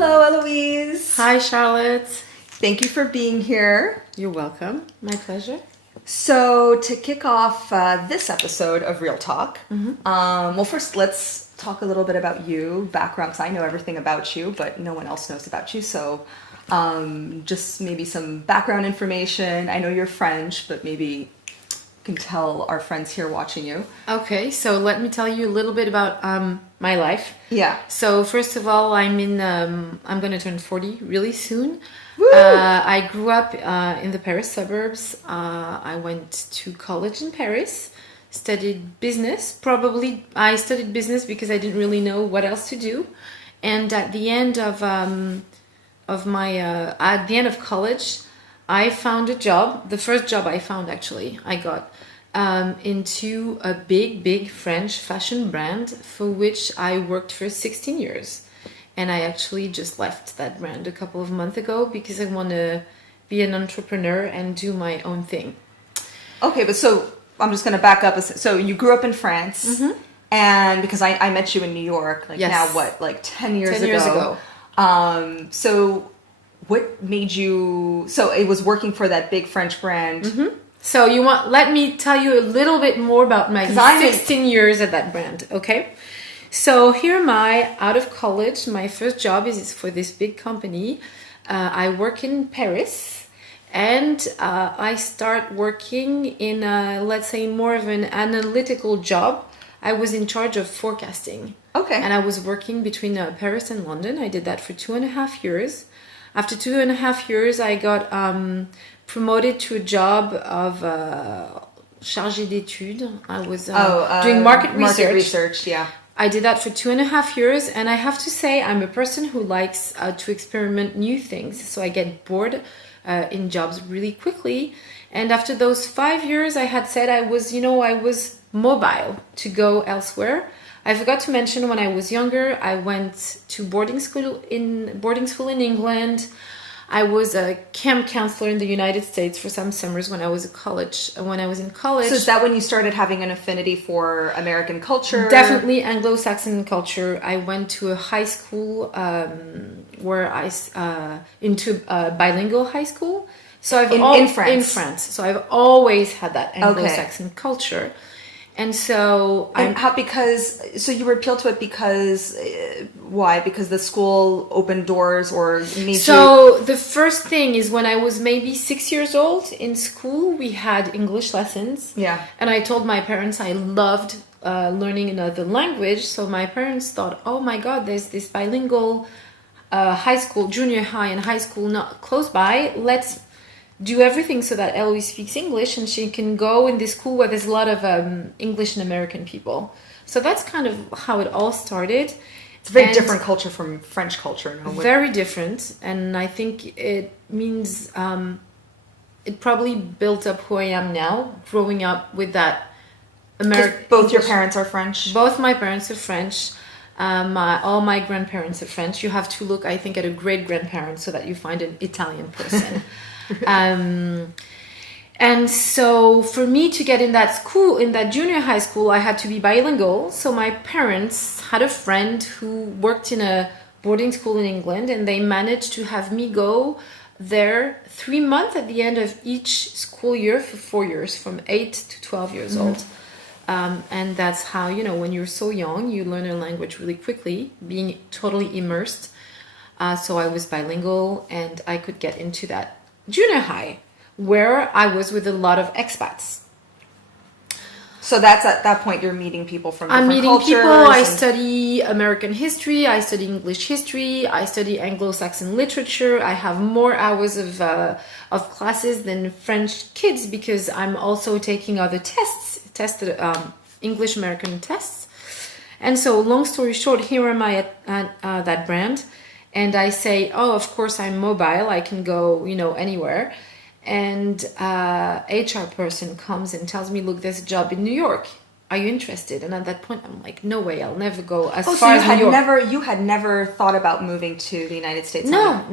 Hello, Héloïse. Hi, Charlotte. Thank you for being here. You're welcome. My pleasure. So, to kick off this episode of Real Talk, well, first let's talk a little bit about you, background, because I know everything about you, but no one else knows about you. So, just maybe some background information. I know you're French, but maybe you can tell our friends here watching you. Okay, so let me tell you a little bit about my life. Yeah. So first of all, I'm going to turn 40 really soon. Woo! I grew up in the Paris suburbs. I went to college in Paris, studied business. Probably I studied business because I didn't really know what else to do. And at the end of college, I found a job. The first job I found, actually, I got into a big French fashion brand for which I worked for 16 years. And I actually just left that brand a couple of months ago because I want to be an entrepreneur and do my own thing. Okay, but so I'm just going to back up. So you grew up in France, and because I met you in New York, like Yes. now what, like 10 years 10 years ago. So what made you, so it was working for that big French brand. So let me tell you a little bit more about my 16 years at that brand, okay? So here am I, out of college. My first job is for this big company. I work in Paris, and I start working in, let's say, more of an analytical job. I was in charge of forecasting. Okay. And I was working between Paris and London. I did that for 2.5 years. After 2.5 years, I got promoted to a job of chargé d'études. I was doing market research. Market research, yeah. I did that for 2.5 years, and I have to say I'm a person who likes to experiment new things. So I get bored in jobs really quickly. And after those 5 years, I had said I was mobile to go elsewhere. I forgot to mention when I was younger, I went to boarding school in England. I was a camp counselor in the United States for some summers when I was in college. So is that when you started having an affinity for American culture? Definitely Anglo-Saxon culture. I went to a high school where into a bilingual high school. So in France. In France. So I've always had that Anglo-Saxon culture. And so so you were appealed to it because why? Because the school opened doors or made So the first thing is when I was maybe 6 years old in school, we had English lessons. Yeah. And I told my parents I loved learning another language. So my parents thought, oh my God, there's this bilingual high school, junior high and high school not close by. Let's do everything so that Héloïse speaks English and she can go in this school where there's a lot of English and American people. So that's kind of how it all started. It's a very different culture from French culture. No? Very different. And I think it means it probably built up who I am now, growing up with that American. Both your parents are French? Both my parents are French. All my grandparents are French. You have to look, I think, at a great-grandparent so that you find an Italian person. And so for me to get in that school, in that junior high school, I had to be bilingual. So my parents had a friend who worked in a boarding school in England, and they managed to have me go there 3 months at the end of each school year for 4 years, from 8 to 12 years old. And that's how, when you're so young, you learn a language really quickly, being totally immersed. So I was bilingual, and I could get into that junior high, where I was with a lot of expats. So that's at that point you're meeting people from different cultures. I'm meeting people. I study American history. I study English history. I study Anglo-Saxon literature. I have more hours of classes than French kids because I'm also taking other tests, English American tests. And so, long story short, here am I at that brand. And I say, oh, of course, I'm mobile. I can go, anywhere. And HR person comes and tells me, look, there's a job in New York. Are you interested? And at that point, I'm like, no way. I'll never go as far as New York. You had never thought about moving to the United States? No.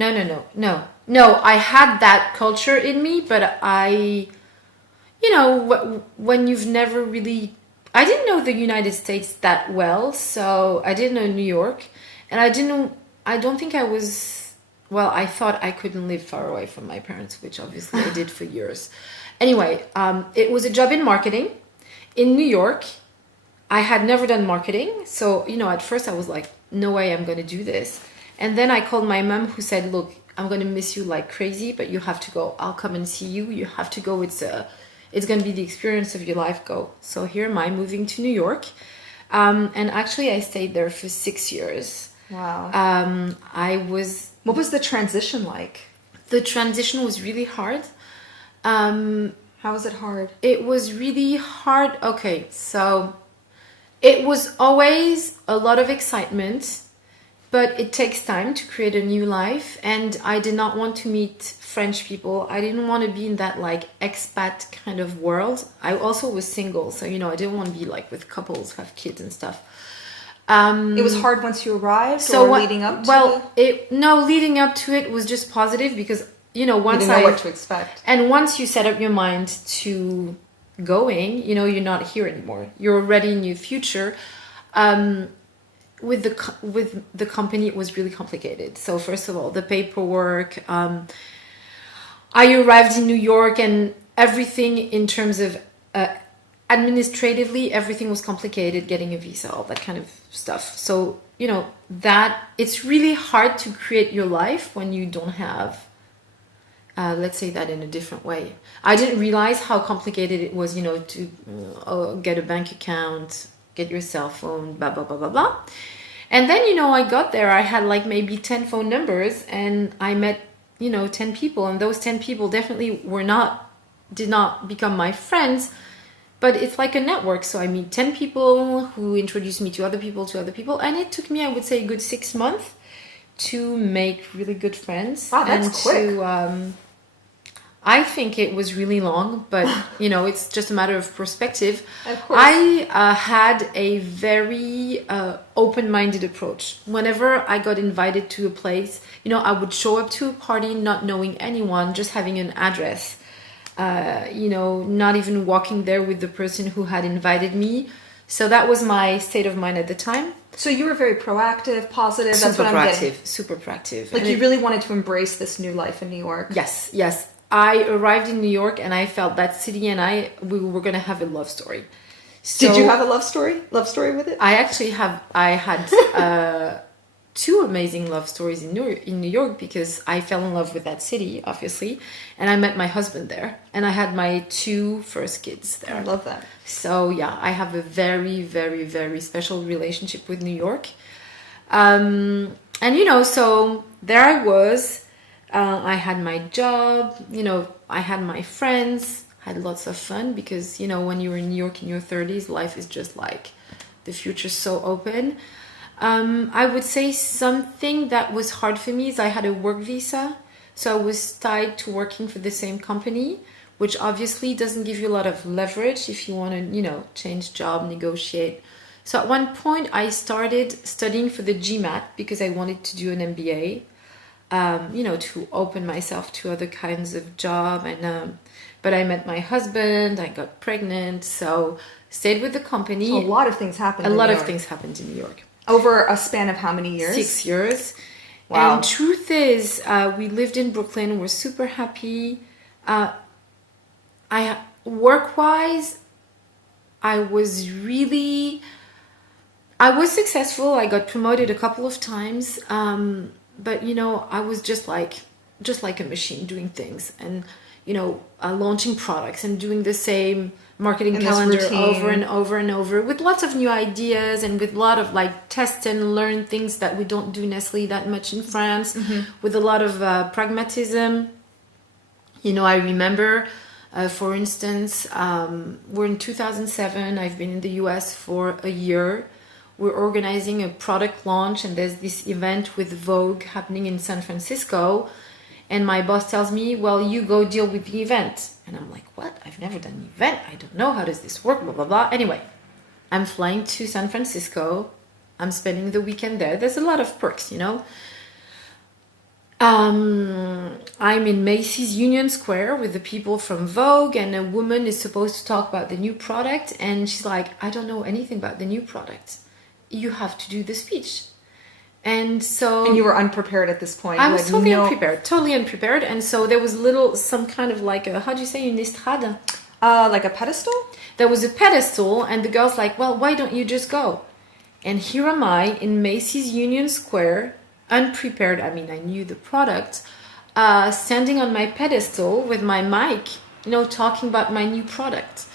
I had that culture in me, but when you've never really... I didn't know the United States that well, so I didn't know New York. And I didn't I don't think I was, well, I thought I couldn't live far away from my parents, which obviously I did for years. Anyway, it was a job in marketing in New York. I had never done marketing. So, you know, at first I was like, no way I'm going to do this. And then I called my mom, who said, look, I'm going to miss you like crazy, but you have to go. I'll come and see you. You have to go. It's going to be the experience of your life. Go. So here am I moving to New York. And actually I stayed there for 6 years. Wow. What was the transition like? The transition was really hard. How was it hard? It was really hard. Okay, so it was always a lot of excitement, but it takes time to create a new life. And I did not want to meet French people. I didn't want to be in that like expat kind of world. I also was single, so you know, I didn't want to be like with couples who have kids and stuff. It was hard once you arrived, leading up to it? Leading up to it was just positive because, you know, once you didn't know what to expect. And once you set up your mind to going, you know, you're not here anymore. You're already in your future. With the company, it was really complicated. So first of all, the paperwork. I arrived in New York, and everything in terms of administratively, everything was complicated. Getting a visa, all that kind of stuff. So you know that it's really hard to create your life when you don't have. Let's say that in a different way. I didn't realize how complicated it was, you know, to get a bank account, get your cell phone, blah, blah, blah, blah, blah. And then, you know, I got there, I had like maybe 10 phone numbers and I met, you know, 10 people. And those 10 people definitely did not become my friends, but it's like a network. So I meet 10 people who introduced me to other people. And it took me, I would say, a good 6 months to make really good friends. Wow, that's quick. I think it was really long, but you know, it's just a matter of perspective. Of course. I had a very open-minded approach. Whenever I got invited to a place, you know, I would show up to a party not knowing anyone, just having an address. You know, not even walking there with the person who had invited me. So that was my state of mind at the time. So you were very proactive, positive. That's what I'm getting. Super proactive. Like you really wanted to embrace this new life in New York. Yes. I arrived in New York and I felt that city and we were going to have a love story. So did you have a love story with it? I had 2 amazing love stories in New York because I fell in love with that city, obviously. And I met my husband there. And I had my 2 first kids there. I love that. So yeah, I have a very, very, very special relationship with New York. And you know, so there I was. I had my job, you know, I had my friends, had lots of fun because, you know, when you're in New York in your 30s, life is just like the future's so open. I would say something that was hard for me is I had a work visa. So I was tied to working for the same company, which obviously doesn't give you a lot of leverage if you want to, you know, change job, negotiate. So at one point I started studying for the GMAT because I wanted to do an MBA. You know, to open myself to other kinds of job. And but I met my husband, I got pregnant, so stayed with the company. So a lot of things happened. Things happened in New York. Over a span of how many years? 6 years. Wow. And truth is, we lived in Brooklyn. We're super happy. Work-wise, I was successful. I got promoted a couple of times. But, you know, I was just like a machine doing things and, you know, launching products and doing the same marketing calendar over and over and over with lots of new ideas and with a lot of like test and learn things that we don't do necessarily that much in France, with a lot of pragmatism. You know, I remember, for instance, we're in 2007. I've been in the US for a year. We're organizing a product launch and there's this event with Vogue happening in San Francisco. And my boss tells me, well, you go deal with the event. And I'm like, what? I've never done an event. I don't know. How does this work? Blah, blah, blah. Anyway, I'm flying to San Francisco. I'm spending the weekend there. There's a lot of perks, you know. I'm in Macys Union Square with the people from Vogue, and a woman is supposed to talk about the new product. And she's like, I don't know anything about the new product. You have to do the speech. And so... And you were unprepared at this point. I was totally unprepared. And so there was some kind of like a, how do you say, une estrade? Like a pedestal? There was a pedestal, and the girl's like, well, why don't you just go? And here am I in Macys Union Square, unprepared. I mean, I knew the product, standing on my pedestal with my mic, talking about my new product.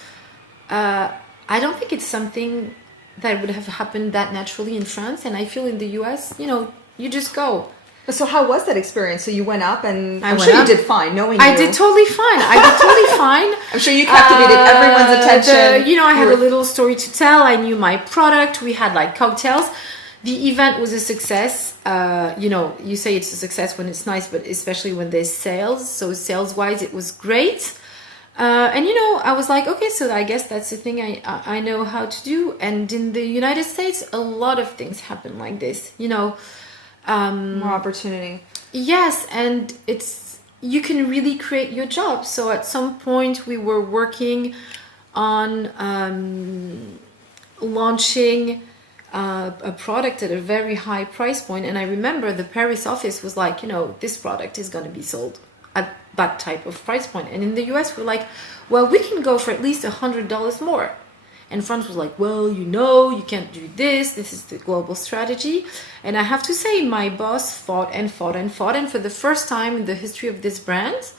I don't think it's something that would have happened that naturally in France. And I feel in the US, you just go. So how was that experience? So you went up, and I'm sure you did fine, knowing you. I did totally fine. I'm sure you captivated everyone's attention. I had a little story to tell. I knew my product. We had like cocktails. The event was a success. You say it's a success when it's nice, but especially when there's sales. So sales-wise, it was great. And I was like, okay, so I guess that's the thing I know how to do. And in the United States, a lot of things happen like this. More opportunity. Yes, and you can really create your job. So at some point we were working on launching a product at a very high price point, and I remember the Paris office was like, this product is going to be sold at that type of price point. And in the US we're like, well, we can go for at least $100 more. And France was like, well, you can't do this. This is the global strategy. And I have to say, my boss fought and fought and fought. And for the first time in the history of this brand,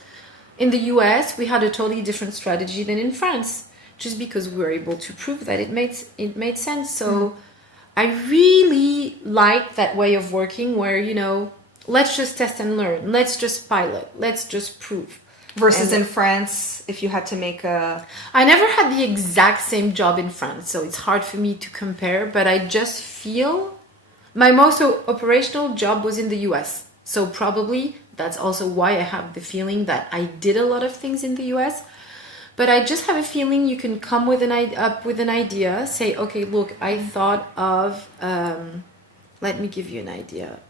in the US, we had a totally different strategy than in France, just because we were able to prove that it made sense. So I really like that way of working where, let's just test and learn. Let's just pilot. Let's just prove. Versus in France, if you had to make a... I never had the exact same job in France, so it's hard for me to compare, but I just feel my most operational job was in the US. So probably that's also why I have the feeling that I did a lot of things in the US. But I just have a feeling you can come up with an idea, say, okay, look, I thought of... let me give you an idea.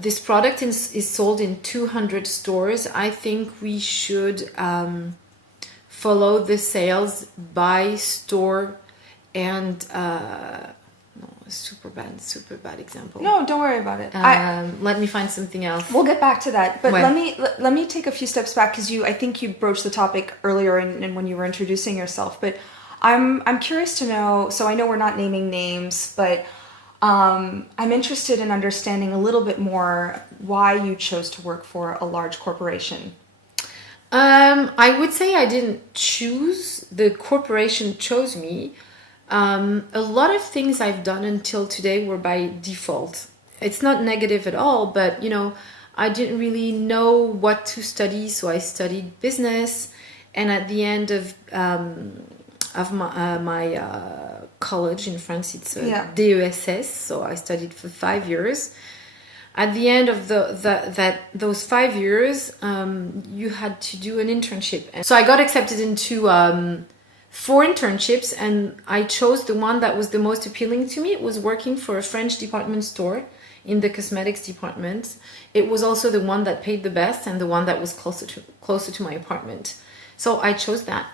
This product is sold in 200 stores. I think we should follow the sales by store and super bad example. No, don't worry about it. Let me find something else. We'll get back to that, but let me take a few steps back, because I think you broached the topic earlier and when you were introducing yourself. But I'm curious to know. So I know we're not naming names, but I'm interested in understanding a little bit more why you chose to work for a large corporation. I would say I didn't choose. The corporation chose me. A lot of things I've done until today were by default. It's not negative at all, but I didn't really know what to study, so I studied business. And at the end of my college in France, it's DESS, so I studied for 5 years. At the end of those 5 years, you had to do an internship. And so I got accepted into 4 internships, and I chose the one that was the most appealing to me. It was working for a French department store in the cosmetics department. It was also the one that paid the best and the one that was closer to my apartment. So I chose that.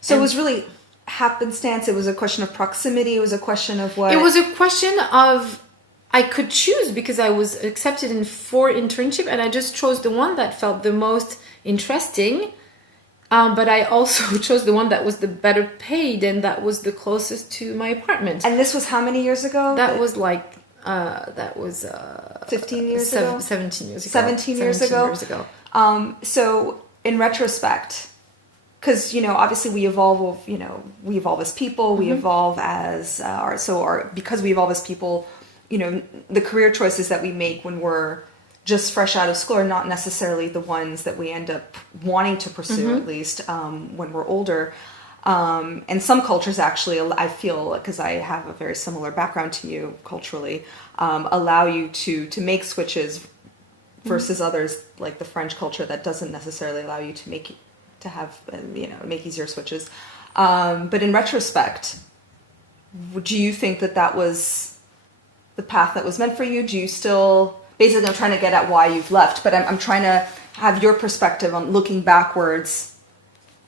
So it was really happenstance. It was a question of proximity. It was a question of what? It was a question of, I could choose because I was accepted in 4 internships, and I just chose the one that felt the most interesting. But I also chose the one that was the better paid and that was the closest to my apartment. And this was how many years ago? That was 15 years ago? 17 years ago. 17 years ago. So in retrospect, because obviously we evolve as people, we evolve as because we evolve as people, the career choices that we make when we're just fresh out of school are not necessarily the ones that we end up wanting to pursue, at least when we're older. And some cultures actually, I feel, because I have a very similar background to you culturally, allow you to make switches versus others, like the French culture, that doesn't necessarily allow you to make easier switches. But in retrospect, do you think that was the path that was meant for you? Do you still... Basically, I'm trying to get at why you've left, but I'm trying to have your perspective on looking backwards.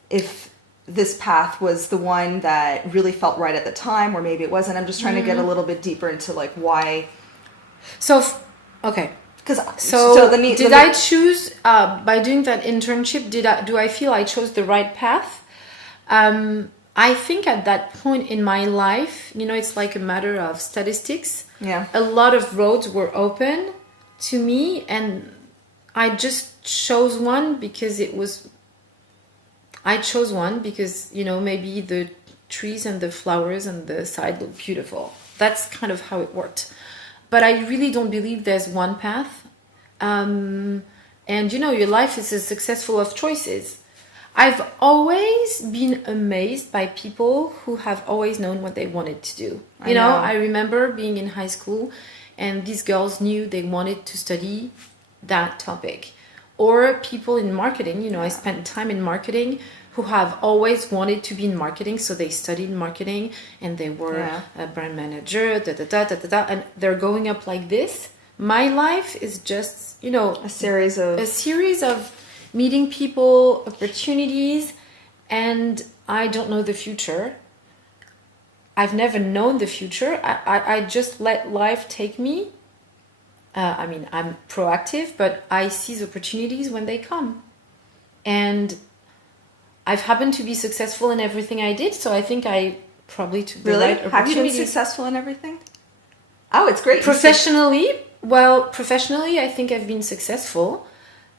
If this path was the one that really felt right at the time, or maybe it wasn't. I'm just trying to get a little bit deeper into like why. So, okay. Because did I choose by doing that internship? Do I feel I chose the right path? I think at that point in my life, it's like a matter of statistics. Yeah. A lot of roads were open to me, and I just chose one because maybe the trees and the flowers and the side look beautiful. That's kind of how it worked. But I really don't believe there's one path. And your life is successful of choices. I've always been amazed by people who have always known what they wanted to do. I remember being in high school and these girls knew they wanted to study that topic. Or people in marketing, I spent time in marketing who have always wanted to be in marketing. So they studied marketing and they were a brand manager, and they're going up like this. My life is just, a series of meeting people, opportunities, and I don't know the future. I've never known the future. I just let life take me. I'm proactive, but I seize opportunities when they come. And I've happened to be successful in everything I did, so I think I probably took the right opportunity. Have you been successful in everything? Oh, it's great. Professionally, I think I've been successful.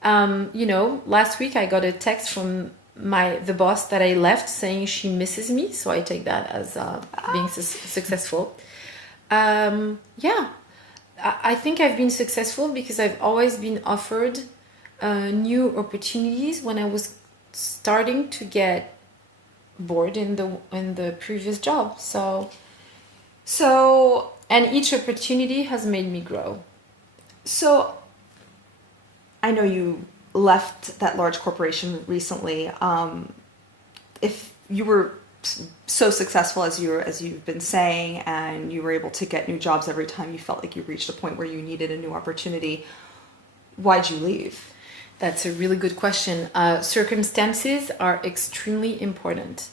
Last week I got a text from the boss that I left saying she misses me, so I take that as being successful. I think I've been successful because I've always been offered new opportunities when I was starting to get bored in the previous job. So and each opportunity has made me grow. So I know you left that large corporation recently. If you were so successful as you've been saying, and you were able to get new jobs every time you felt like you reached a point where you needed a new opportunity, why'd you leave? That's a really good question. Circumstances are extremely important.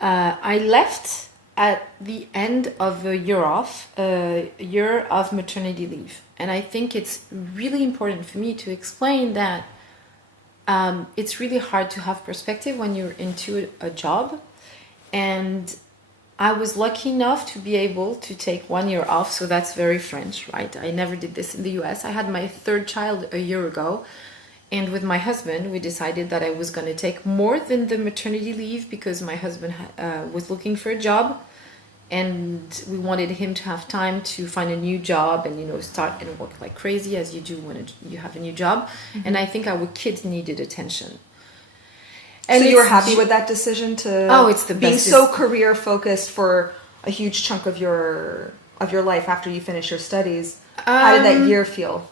I left at the end of a year of maternity leave. And I think it's really important for me to explain that it's really hard to have perspective when you're into a job. And I was lucky enough to be able to take 1 year off. So that's very French, right? I never did this in the US. I had my third child a year ago. And with my husband, we decided that I was going to take more than the maternity leave because my husband was looking for a job. And we wanted him to have time to find a new job and, start and work like crazy as you do when you have a new job. Mm-hmm. And I think our kids needed attention. And so you were happy with that decision it's the best. Being so career focused for a huge chunk of your life after you finish your studies. How did that year feel?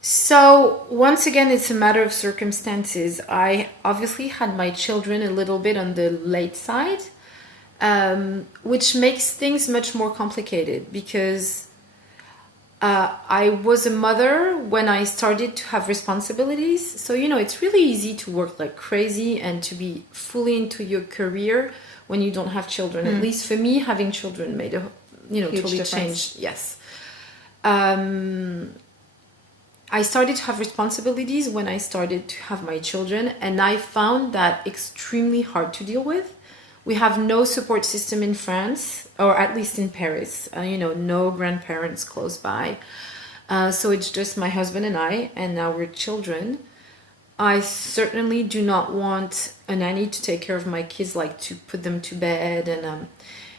So once again, it's a matter of circumstances. I obviously had my children a little bit on the late side. Which makes things much more complicated because I was a mother when I started to have responsibilities. So, it's really easy to work like crazy and to be fully into your career when you don't have children. At least for me, having children made a, totally changed. Yes. I started to have responsibilities when I started to have my children, and I found that extremely hard to deal with. We have no support system in France, or at least in Paris. No grandparents close by. So it's just my husband and I and our children. I certainly do not want a nanny to take care of my kids, like to put them to bed.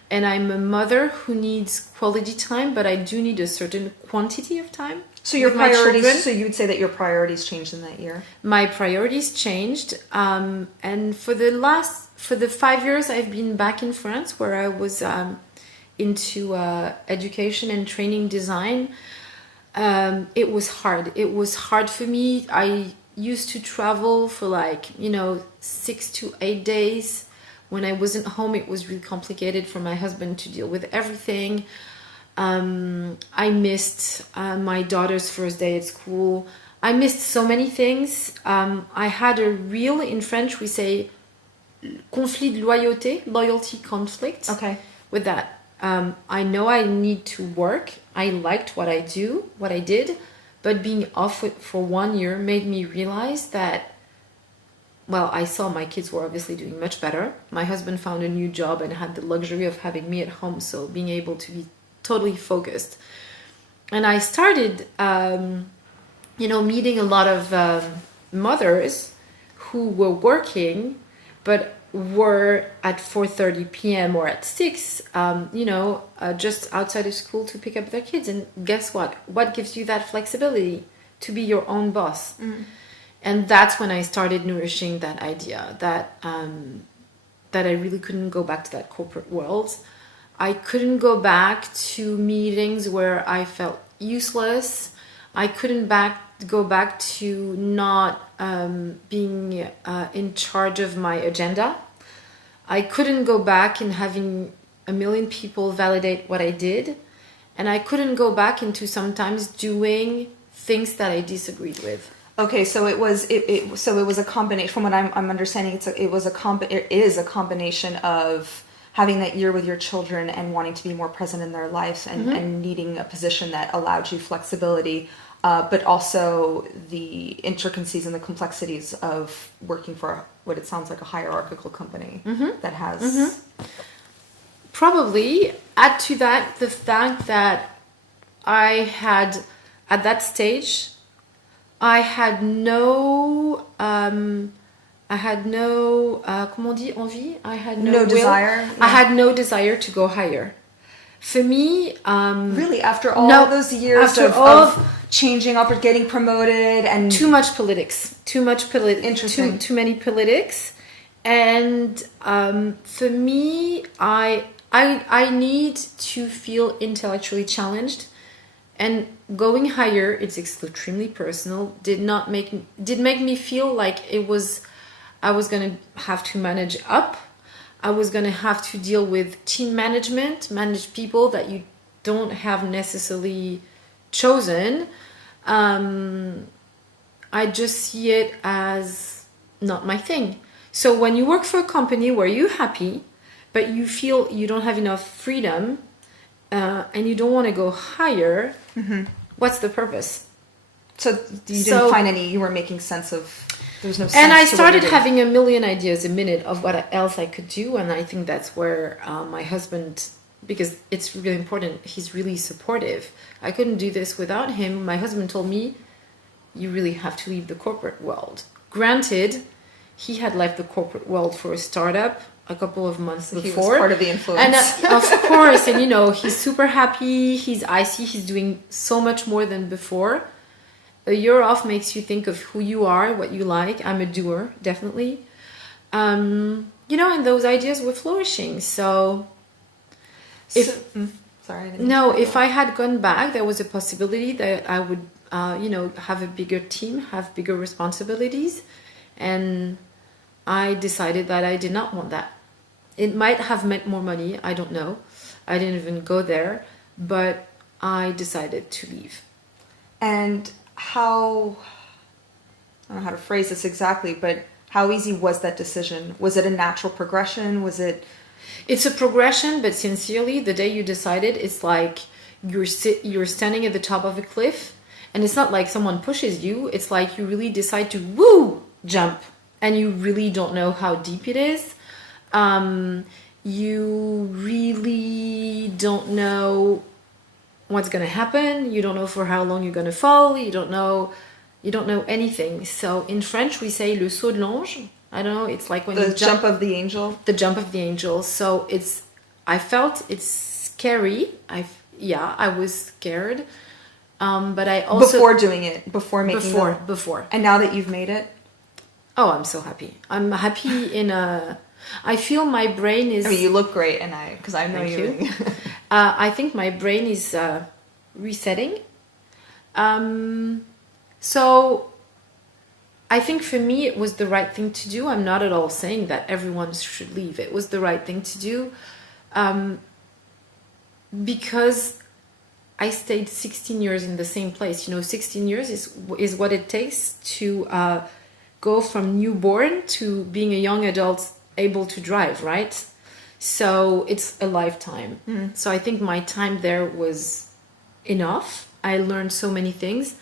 And I'm a mother who needs quality time, but I do need a certain quantity of time. So your priorities. So you would say that your priorities changed in that year. My priorities changed, and for the 5 years I've been back in France, where I was into education and training design. It was hard. It was hard for me. I used to travel for 6 to 8 days. When I wasn't home, it was really complicated for my husband to deal with everything. I missed my daughter's first day at school. I missed so many things. I had a real, in French we say, conflit de loyalty conflict Okay. with that. I know I need to work. I liked what I did, but being off for 1 year made me realize that, well, I saw my kids were obviously doing much better. My husband found a new job and had the luxury of having me at home, so being able to be totally focused. And I started, meeting a lot of mothers who were working, but were at 4:30 p.m. or at 6, just outside of school to pick up their kids. And guess what? What gives you that flexibility? To be your own boss. Mm. And that's when I started nourishing that idea that I really couldn't go back to that corporate world. I couldn't go back to meetings where I felt useless. I couldn't go back to not being in charge of my agenda. I couldn't go back and having a million people validate what I did. And I couldn't go back into sometimes doing things that I disagreed with. Okay, so it was a combination. From what I'm understanding, it is a combination of having that year with your children and wanting to be more present in their lives and needing a position that allowed you flexibility, but also the intricacies and the complexities of working for what it sounds like a hierarchical company that has... Probably add to that the fact that I had, at that stage, I had no comment on dit, envie? I had no desire. Yeah. I had no desire to go higher. For me, really, after all those years of changing up or getting promoted and too much politics, Interesting. too many politics, and for me, I need to feel intellectually challenged. And going higher, it's extremely personal. Did make me feel like I was gonna have to manage up. I was gonna have to deal with team manage people that you don't have necessarily chosen. I just see it as not my thing. So when you work for a company where you're happy, but you feel you don't have enough freedom, and you don't want to go higher, what's the purpose? So you didn't find any, you were making sense of, there's no sense. And I started having a million ideas a minute of what else I could do. And I think that's where my husband, because it's really important, he's really supportive. I couldn't do this without him. My husband told me, you really have to leave the corporate world. Granted, he had left the corporate world for a startup a couple of months before. He was part of the influence. And of course, and he's super happy. He's doing so much more than before. A year off makes you think of who you are, what you like. I'm a doer, definitely. And those ideas were flourishing. Sorry. If I had gone back, there was a possibility that I would, have a bigger team, have bigger responsibilities. And I decided that I did not want that. It might have meant more money, I don't know. I didn't even go there, but I decided to leave. And I don't know how to phrase this exactly, but how easy was that decision? Was it a natural progression? It's a progression, but sincerely, the day you decided, it's like you're standing at the top of a cliff, and it's not like someone pushes you, it's like you really decide to jump. And you really don't know how deep it is. You really don't know what's going to happen. You don't know for how long you're going to fall. You don't know anything. So in French, we say le saut de l'ange. I don't know. It's like when the jump of the angel. The jump of the angel. So I felt it's scary. I was scared. But I also... Before doing it, before making it. Before. And now that you've made it? Oh, I'm so happy. I'm happy I feel my brain is... I mean, you look great, because I know Thank you. I think my brain is resetting. So I think for me, it was the right thing to do. I'm not at all saying that everyone should leave. It was the right thing to do because I stayed 16 years in the same place. 16 years is what it takes to... go from newborn to being a young adult able to drive, right? So it's a lifetime. So I think my time there was enough. I learned so many things.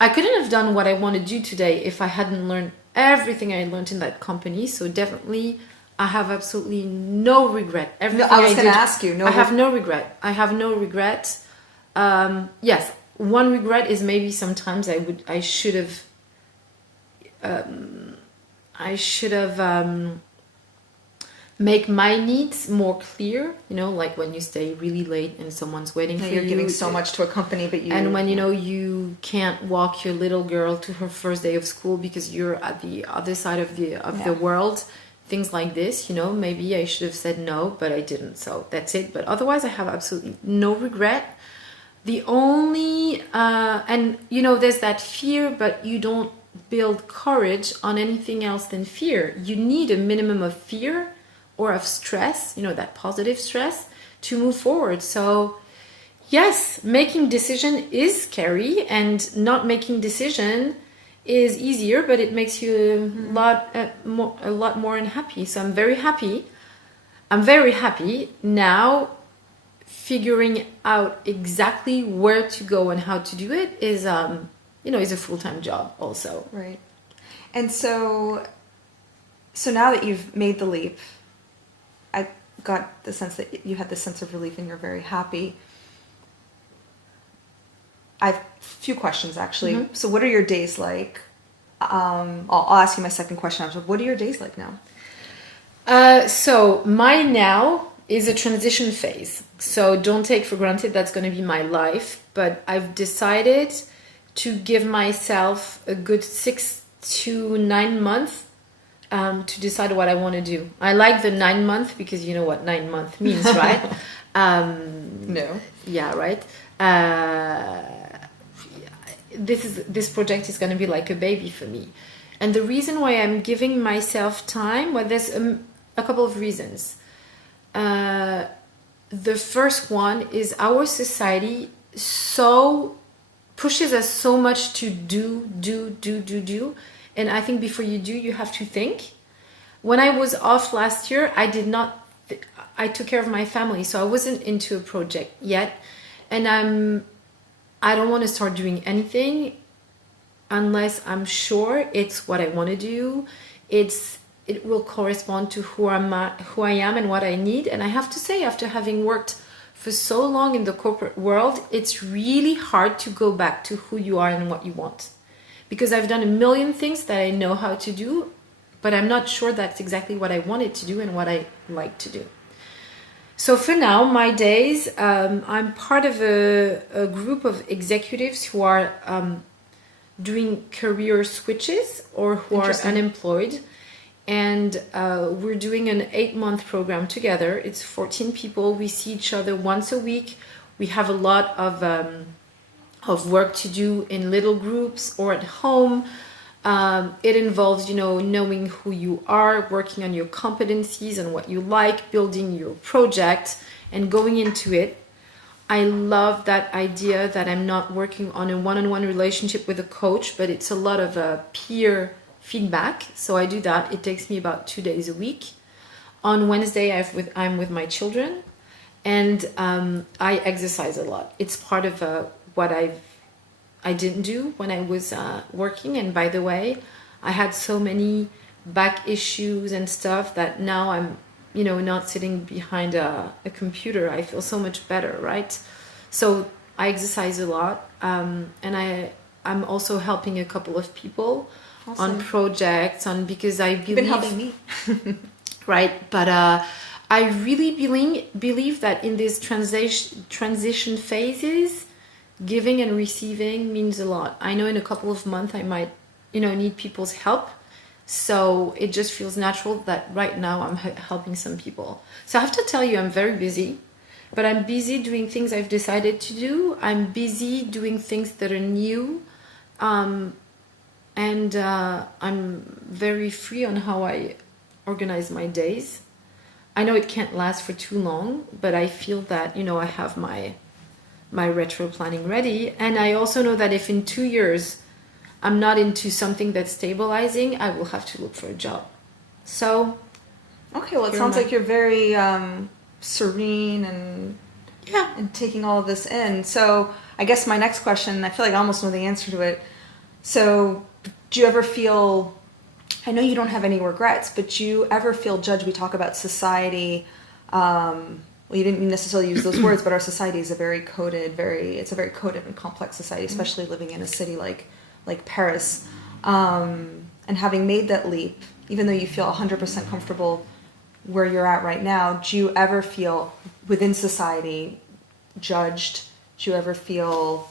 I couldn't have done what I want to do today if I hadn't learned everything I learned in that company. So definitely, I have absolutely no regret. Everything I was I going did, to ask you. I have no regret. I have no regret. Yes, one regret is maybe sometimes I should have make my needs more clear, like when you stay really late and someone's waiting for you. You're giving so much to a company, but and when you can't walk your little girl to her first day of school because you're at the other side of the world, things like this, maybe I should have said no, but I didn't, so that's it. But otherwise I have absolutely no regret. The only there's that fear, but you don't build courage on anything else than fear. You need a minimum of fear or of stress, that positive stress, to move forward. So yes, making decision is scary, and not making decision is easier, but it makes you a lot more unhappy. So I'm very happy now. Figuring out exactly where to go and how to do it is is a full-time job also. Right. And so now that you've made the leap, I got the sense that you had this sense of relief and you're very happy. I have a few questions, actually. So what are your days like? I'll ask you my second question after. What are your days like now? So my now is a transition phase. So don't take for granted that's going to be my life. But I've decided to give myself a good 6 to 9 months to decide what I want to do. I like the 9 month because you know what 9 month means, right? No. Yeah, right. This project is going to be like a baby for me, and the reason why I'm giving myself time, well, there's a couple of reasons. The first one is our society so pushes us so much to do, and I think before you do, you have to think. When I was off last year, I took care of my family, so I wasn't into a project yet, and I don't want to start doing anything unless I'm sure it's what I want to do. It will correspond to who I am and what I need. And I have to say, after having worked for so long in the corporate world, it's really hard to go back to who you are and what you want. Because I've done a million things that I know how to do, but I'm not sure that's exactly what I wanted to do and what I like to do. So for now, my days, I'm part of a group of executives who are doing career switches or who are unemployed. And we're doing an 8-month program together. It's 14 people. We see each other once a week. We have a lot of work to do in little groups or at home. It involves, knowing who you are, working on your competencies and what you like, building your project and going into it. I love that idea that I'm not working on a one-on-one relationship with a coach, but it's a lot of peer feedback. So I do that. It takes me about 2 days a week. On Wednesday, I'm with my children, and I exercise a lot. It's part of what I didn't do when I was working. And by the way, I had so many back issues and stuff that now I'm, not sitting behind a computer. I feel so much better, right? So I exercise a lot, and I'm also helping a couple of people. Awesome. On projects, because I believe... You've been helping me. Right, but I really believe that in these transition phases, giving and receiving means a lot. I know in a couple of months I might, need people's help. So it just feels natural that right now I'm helping some people. So I have to tell you, I'm very busy, but I'm busy doing things I've decided to do. I'm busy doing things that are new. And I'm very free on how I organize my days. I know it can't last for too long, but I feel that, I have my retro planning ready. And I also know that if in 2 years I'm not into something that's stabilizing, I will have to look for a job. So Okay, well, it Here sounds am I. like you're very serene and Yeah. taking all of this in. So I guess my next question, I feel like I almost know the answer to it. So do you ever feel, I know you don't have any regrets, but do you ever feel judged? We talk about society. Well, you didn't necessarily use those words, but our society is a very coded, it's a very coded and complex society, especially living in a city like Paris. And having made that leap, even though you feel 100% comfortable where you're at right now, do you ever feel within society judged? Do you ever feel,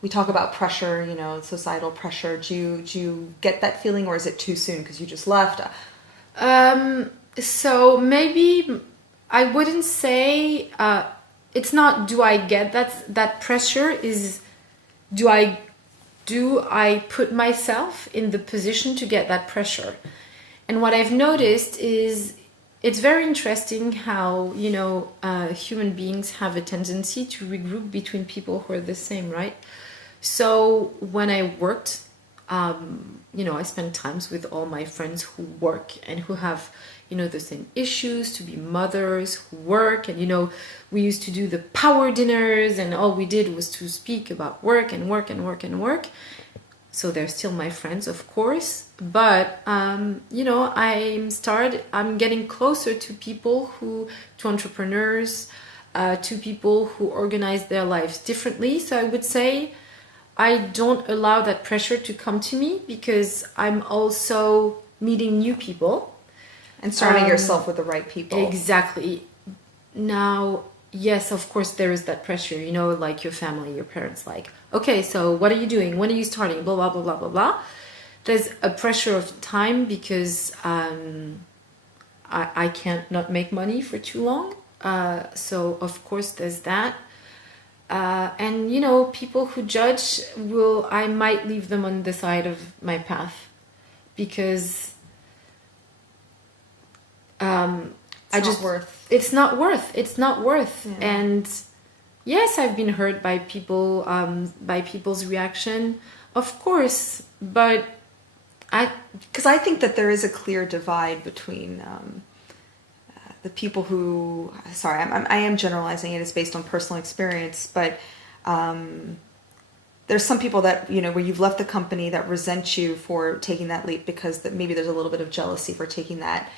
we talk about pressure, societal pressure. Do you get that feeling, or is it too soon because you just left? So maybe I wouldn't say it's not do I get that pressure, is do I put myself in the position to get that pressure? And what I've noticed is it's very interesting how human beings have a tendency to regroup between people who are the same, right? So when I worked, I spent times with all my friends who work and who have, the same issues, to be mothers who work. And, we used to do the power dinners, and all we did was to speak about work and work and work and work. So they're still my friends, of course. But, I'm getting closer to people to entrepreneurs, to people who organize their lives differently. So I would say I don't allow that pressure to come to me, because I'm also meeting new people. And surrounding yourself with the right people. Exactly. Now, yes, of course, there is that pressure, like your family, your parents, like, okay, so what are you doing? When are you starting? Blah, blah, blah, blah, blah, blah. There's a pressure of time, because I can't not make money for too long. So, of course, there's that. And people who judge, I might leave them on the side of my path, because it's not worth. Yeah. And yes, I've been hurt by people, by people's reaction, of course, but because I think that there is a clear divide between the people who, sorry, I am generalizing it, it's based on personal experience, but there's some people that, where you've left the company, that resent you for taking that leap, because maybe there's a little bit of jealousy for taking that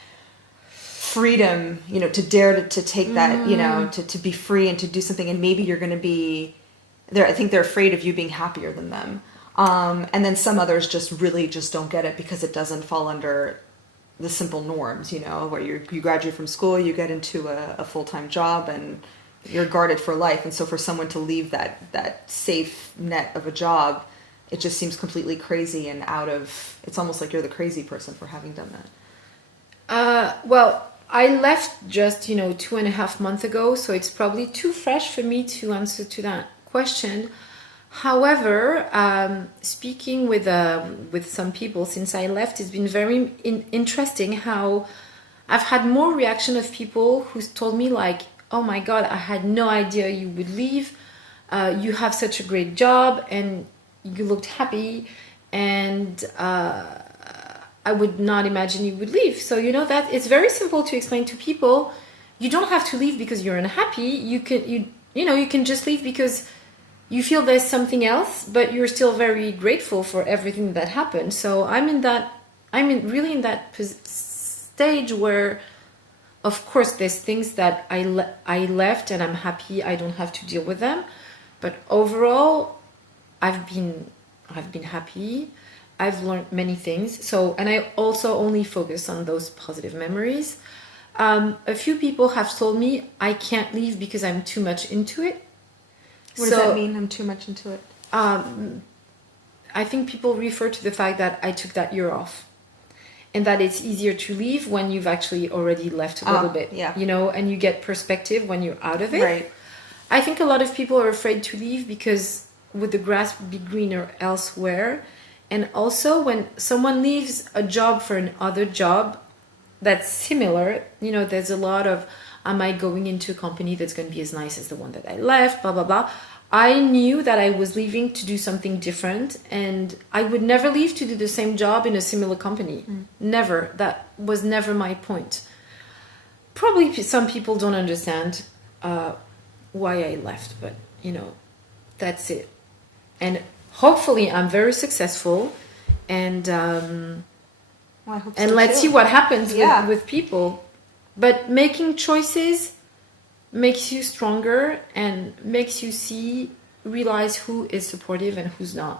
freedom, to dare to take that, to be free and to do something, and maybe you're going to be there. I think they're afraid of you being happier than them. And then some others just don't get it, because it doesn't fall under the simple norms, where you graduate from school, you get into a full-time job, and you're guarded for life. And so for someone to leave that safe net of a job, it just seems completely crazy and it's almost like you're the crazy person for having done that. Well, I left just, 2.5 months ago, so it's probably too fresh for me to answer to that question. However, speaking with some people since I left, it's been very interesting how I've had more reaction of people who told me, like, oh my God, I had no idea you would leave. You have such a great job and you looked happy, and I would not imagine you would leave. So, that it's very simple to explain to people. You don't have to leave because you're unhappy. You can just leave because you feel there's something else, but you're still very grateful for everything that happened. So I'm really in that stage where, of course, there's things that I left and I'm happy I don't have to deal with them. But overall, I've been happy. I've learned many things. So, and I also only focus on those positive memories. A few people have told me I can't leave because I'm too much into it. What does that mean, I'm too much into it? I think people refer to the fact that I took that year off, and that it's easier to leave when you've actually already left a little bit, yeah. And you get perspective when you're out of it. Right. I think a lot of people are afraid to leave because would the grass be greener elsewhere? And also when someone leaves a job for another job that's similar, there's a lot of, am I going into a company that's going to be as nice as the one that I left, blah, blah, blah. I knew that I was leaving to do something different, and I would never leave to do the same job in a similar company. Never. That was never my point. Probably some people don't understand why I left, but that's it. And hopefully I'm very successful, and Well, I hope and so let's too. see what happens Yeah. with people. But making choices makes you stronger and makes you realize who is supportive and who's not.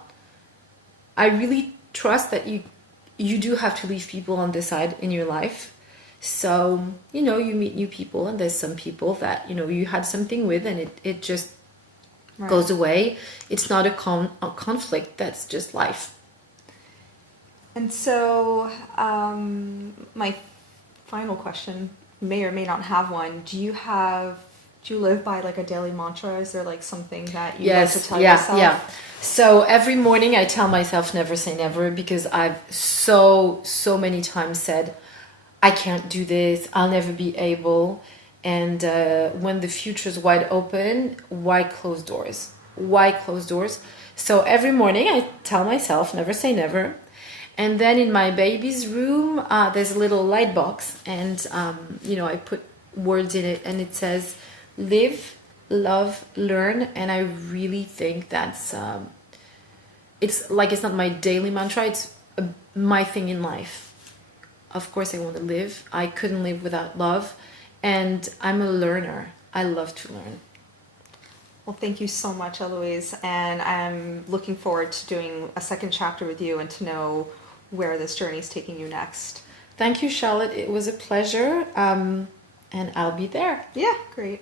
I really trust that you do have to leave people on the side in your life. So, you meet new people, and there's some people that, you had something with, and it just Right. goes away. It's not a conflict, that's just life. And so, my final question, may or may not have one. Do you live by like a daily mantra? Is there like something that you like to tell yourself? Yeah. So every morning I tell myself never say never, because I've so many times said, I can't do this, I'll never be able. And when the future's wide open, why close doors? Why close doors? So every morning I tell myself never say never. And then in my baby's room, there's a little light box, and I put words in it, and it says live, love, learn. And I really think that's it's not my daily mantra, it's my thing in life. Of course I want to live. I couldn't live without love, and I'm a learner. I love to learn. Well, thank you so much, Héloïse, and I'm looking forward to doing a second chapter with you and to know where this journey is taking you next. Thank you, Charlotte. It was a pleasure, and I'll be there. Yeah, great.